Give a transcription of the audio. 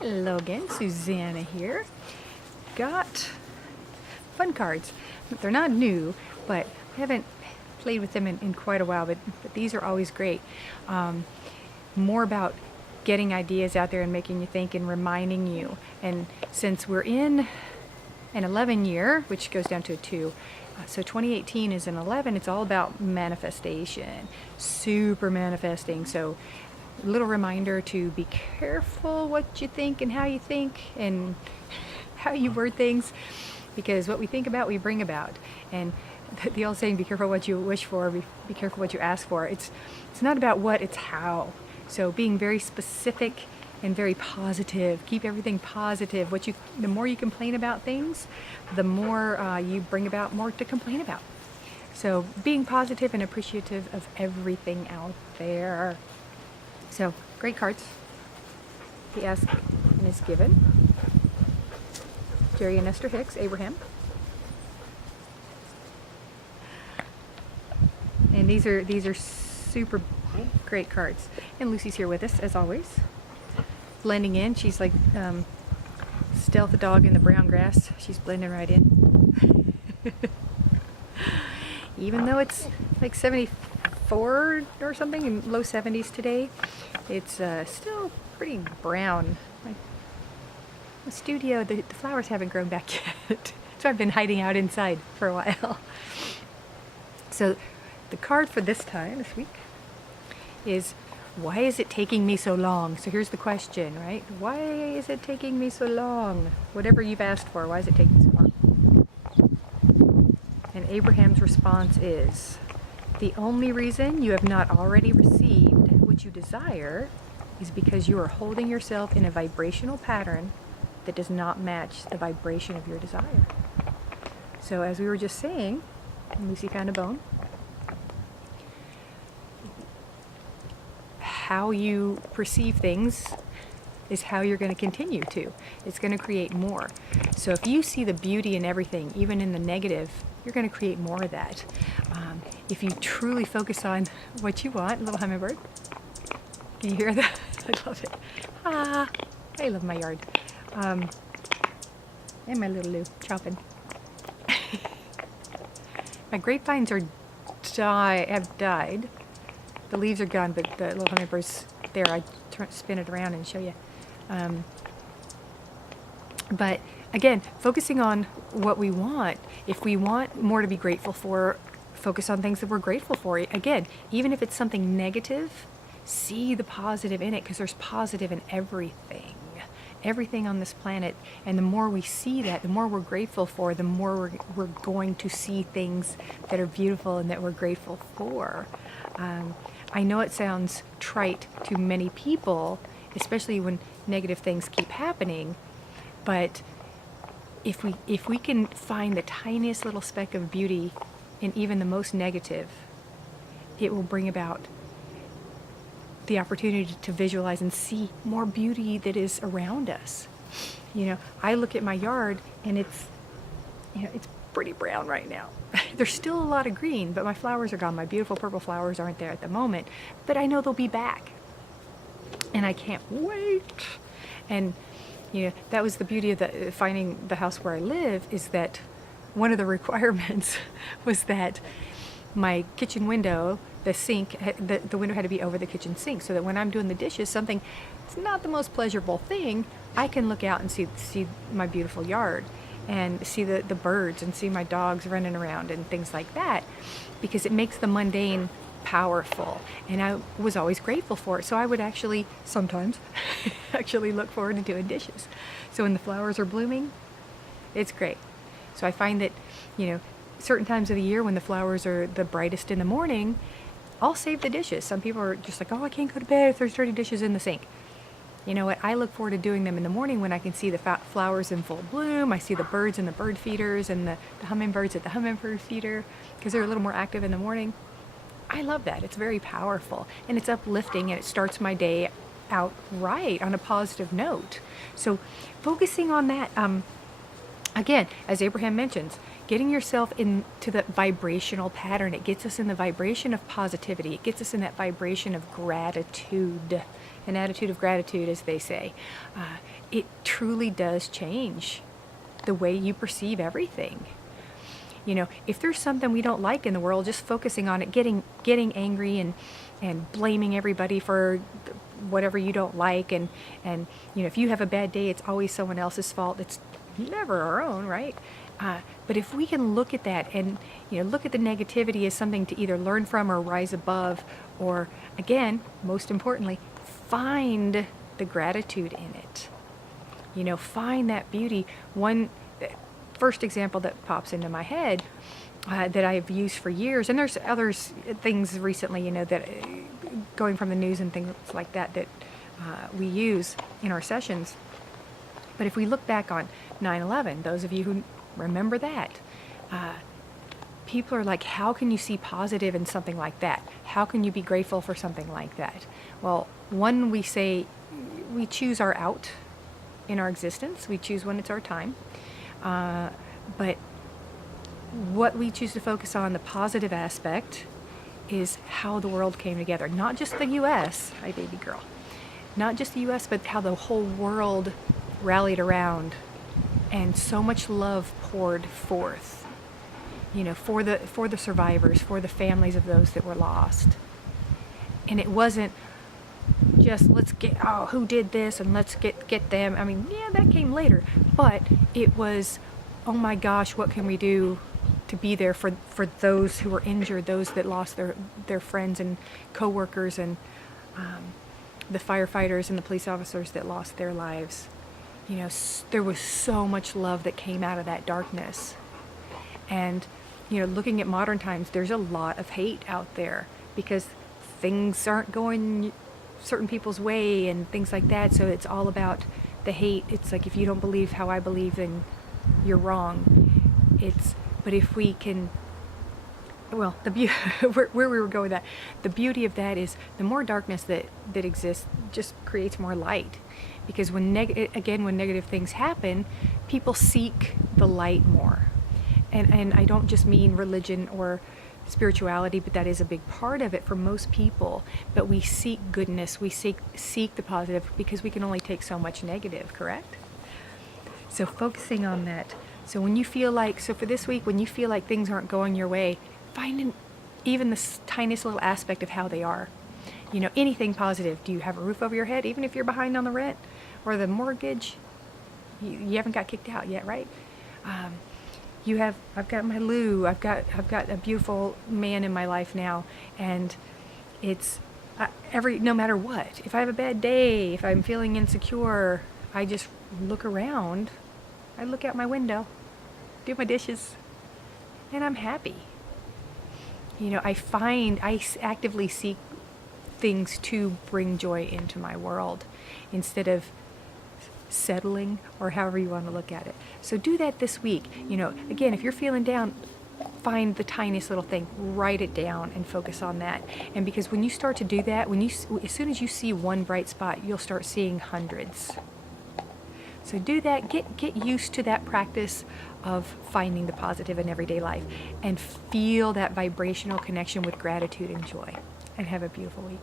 Hello again, Susanna here. Got fun cards. They're not new, but I haven't played with them in quite a while, but these are always great. More about getting ideas out there and making you think and reminding you. And since we're in an 11 year, which goes down to a 2, so 2018 is an 11, it's all about manifestation, super manifesting. So a little reminder to be careful what you think and how you think and how you word things, because what we think about, we bring about. And the old saying, be careful what you wish for, be careful what you ask for. It's not about what, it's how. So being very specific and very positive. Keep everything positive. The more you complain about things, the more you bring about more to complain about. So being positive and appreciative of everything out there. So great cards. The ask and is given. Jerry and Esther Hicks, Abraham. And these are super great cards. And Lucy's here with us as always. Blending in. She's like stealth dog in the brown grass. She's blending right in. Even though it's like 74 or something, in low 70s today, it's still pretty brown. Like the studio, the flowers haven't grown back yet. So I've been hiding out inside for a while. So the card for this week, is why is it taking me so long? So here's the question, right? Why is it taking me so long? Whatever you've asked for, why is it taking so long? And Abraham's response is, the only reason you have not already received what you desire is because you are holding yourself in a vibrational pattern that does not match the vibration of your desire. So as we were just saying, Lucy found a bone. How you perceive things is how you're going to continue to. It's going to create more. So if you see the beauty in everything, even in the negative, you're going to create more of that. If you truly focus on what you want, little hummingbird, can you hear that? I love it. Ah, I love my yard. And my little Lou chopping. My grapevines have died. The leaves are gone, but the little hummingbird's there. I spin it around and show you. But again, focusing on what we want. If we want more to be grateful for, focus on things that we're grateful for. Again, even if it's something negative, see the positive in it, because there's positive in everything. Everything on this planet. And the more we see that, the more we're grateful for, the more we're going to see things that are beautiful and that we're grateful for. I know it sounds trite to many people, especially when negative things keep happening, but if we can find the tiniest little speck of beauty in even the most negative, it will bring about the opportunity to visualize and see more beauty that is around us. You know, I look at my yard and it's pretty brown right now. There's still a lot of green, but my flowers are gone. My beautiful purple flowers aren't there at the moment, but I know they'll be back. And I can't wait. And that was the beauty of finding the house where I live, is that one of the requirements was that my kitchen window, the sink, the window had to be over the kitchen sink, so that when I'm doing the dishes, it's not the most pleasurable thing, I can look out and see my beautiful yard and see the birds and see my dogs running around and things like that, because it makes the mundane powerful. And I was always grateful for it, so I would actually sometimes actually look forward to doing dishes. So when the flowers are blooming, it's great. So I find that certain times of the year when the flowers are the brightest in the morning, I'll save the dishes. Some people are just like, oh, I can't go to bed if there's dirty dishes in the sink. You know what? I look forward to doing them in the morning when I can see the flowers in full bloom. I see the birds in the bird feeders and the hummingbirds at the hummingbird feeder, because they're a little more active in the morning. I love that. It's very powerful and it's uplifting, and it starts my day out right on a positive note. So focusing on that, Again, as Abraham mentions, getting yourself into the vibrational pattern, it gets us in the vibration of positivity. It gets us in that vibration of gratitude, an attitude of gratitude, as they say. It truly does change the way you perceive everything. You know, if there's something we don't like in the world, just focusing on it, getting angry and blaming everybody for whatever you don't like, and you know, if you have a bad day, it's always someone else's fault. It's never our own, right? But if we can look at that and, you know, look at the negativity as something to either learn from or rise above, or again, most importantly, find the gratitude in it. You know, find that beauty. One first example that pops into my head that I've used for years, and there's others things recently, you know, that going from the news and things like that we use in our sessions. But if we look back on 9/11, those of you who remember that, people are like, how can you see positive in something like that? How can you be grateful for something like that? Well, one, we say we choose our out in our existence. We choose when it's our time. But what we choose to focus on, the positive aspect, is how the world came together. Not just the U.S., hi baby girl, not just the U.S., but how the whole world rallied around, and so much love poured forth, you know, for the survivors, for the families of those that were lost. And it wasn't just let's get, oh, who did this, and let's get them. I mean, yeah, that came later, but it was, oh my gosh, what can we do to be there for those who were injured, those that lost their friends and co-workers, and the firefighters and the police officers that lost their lives. You know, there was so much love that came out of that darkness. And, you know, looking at modern times, there's a lot of hate out there because things aren't going certain people's way and things like that. So it's all about the hate. It's like, if you don't believe how I believe, then you're wrong. But if we can, well, where we were going with that, the beauty of that is the more darkness that exists just creates more light. Because when negative things happen, people seek the light more. And I don't just mean religion or spirituality, but that is a big part of it for most people. But we seek goodness, we seek the positive, because we can only take so much negative, correct? So focusing on that. So when you feel like, so for this week, when you feel like things aren't going your way, find even the tiniest little aspect of how they are. You know, anything positive. Do you have a roof over your head, even if you're behind on the rent or the mortgage? You haven't got kicked out yet, right? I've got my Lou. I've got a beautiful man in my life now, and it's no matter what. If I have a bad day, if I'm feeling insecure, I just look around. I look out my window, do my dishes, and I'm happy. You know, I actively seek things to bring joy into my world instead of settling, or however you want to look at it. So do that this week. You know, again, if you're feeling down, find the tiniest little thing, write it down and focus on that. And because when you start to do that, as soon as you see one bright spot, you'll start seeing hundreds. So do that, get used to that practice of finding the positive in everyday life, and feel that vibrational connection with gratitude and joy. And have a beautiful week.